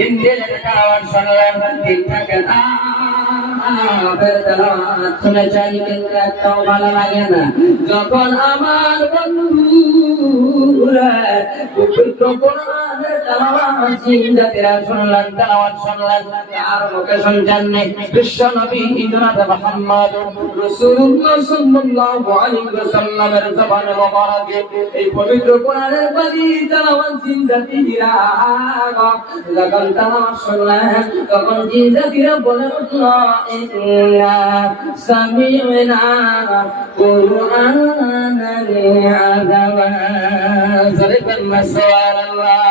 ইন্দ্রিয়ের কারণ শুনলেন ঠিক থাকে না শুনে চাই কিন্তু একটাও ভালো লাগে না যখন আমার বন্ধুরা তখন জিন্দাতিরা বলে ইন্না সামি'না কুরআনান আযাবা জরিবান মাসওয়ারাল্লাহ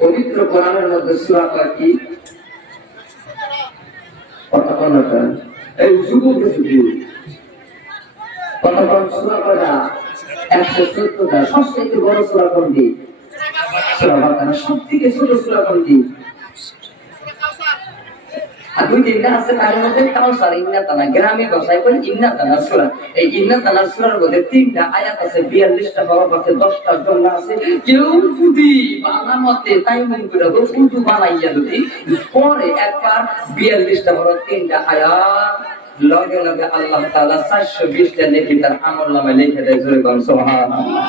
পবিত্র কোরআনের মধ্যে সুরা কয়েকটি কতক্ষণ এই যুবক যুবক কতক্ষণ সুরা কয়টা একশো বড় সুরা কোনটি? সব থেকে ছোট সুরা কোনটি? দুই তিনটা আছে তার মধ্যে? কাউসার ইন্না তানা। গ্রামে ভাষায় বলে ইন্না তানা সুরা। এই ইন্না তানা সুরার মধ্যে তিনটা আয়াত আছে, বিয়াল্লিশটা বাবা আছে দশটা জন্য আছে। কেউ যদি বাংলা মতে তাই মনে করে উর্দু বানাইয়া যদি পরে একবার বিয়াল্লিশটা বড় তিনটা আয়াত, লগে লগে আল্লাহ তাআলা 420টা নেকি তার আমল নামে লিখে দেয় জোরে কোন, সুবহানাল্লাহ।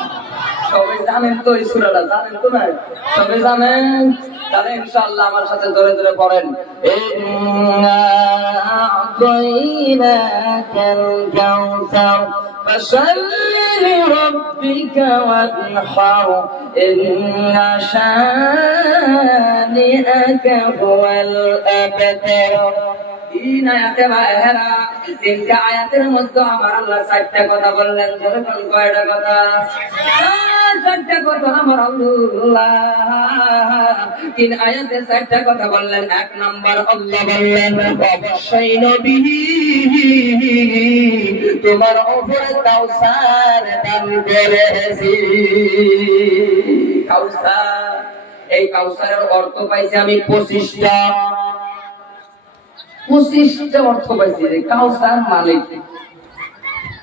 সবাই জানেন তো এই সূরাটা, জানেন তো না? সবাই জানেন? তাহলে ইনশাআল্লাহ আমার সাথে ধরে ধরে পড়েন। তিন আয়াতে বাহেরা তিনটা আয়াতের মধ্যে আমার আল্লাহ চারটা কথা বললেন যেরকম কয়টা কথা। চারটা কথা আমার আল্লাহ তিন আয়াতে চারটা কথা বললেন। এক নাম্বার, আল্লাহ বললেন, অবশ্যই নবী, তোমার উপরে কাউসার দান করেছি। কাউসার, এই কাউসারের অর্থ পাইছি আমি পঁচিশটা। পঁচিশটা অর্থ পাইছি কাউসার মালিক।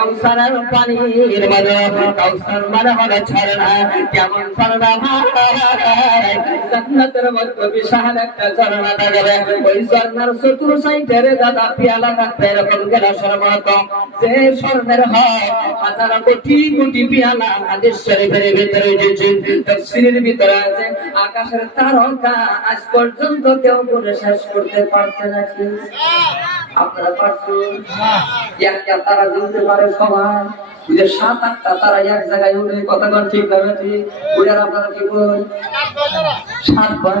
কাউসারের পানির মানে কাউসার মানে হলো কেমন ঝর্ণা জান্নাতের বিশাল একটা ঝর্ণা থাকবে। ওই ঝর্ণার চতুর সাইডের দাদা পিয়ালা থাকবে, এরকম গেলাসের মতো যে স্বর্ণের হয় হাজার কোটি কোটি পিয়ালা হাদিস শরীফের ভিতরে এসেছে তাফসীরের ভিতরে আছে, আকাশের তারকা, আজ পর্যন্ত কেউ করে শেষ করতে পারছে নাকি আপনারা পারছেন? একটা তারা জ্বলতে পারে সবাই। যে সাত, আটটা তারা এক জায়গায় উঠে কথা ঠিক ঠিক? আপনারা কি বল সাত ভাই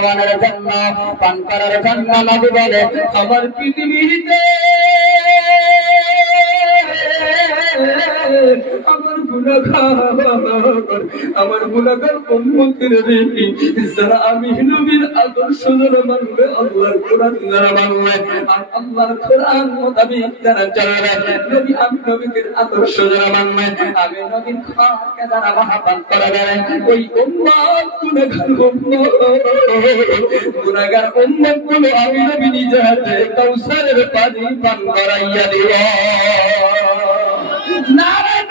খাওয়ানোর জন্য পান করার জন্য নবী বলে আমার পৃথিবীতে আমার গুনাহগার আমার গুনাহগার উম্মতের রে যারা আমি নবীর আদর্শ যারা মানবে, আল্লাহর কোরআন যারা মানবে, আর আল্লাহর কোরআন মোতাবেক যারা চলবে, নবী আমি নবীর আদর্শ যারা মানবে, আমি নবীর খাকে যারা মহাপান করে গেলে ওই উম্মত। উম্মতগুলো আমি নবী নিজে হাতে পানি পান করাইয়া দিব। নারায়ণ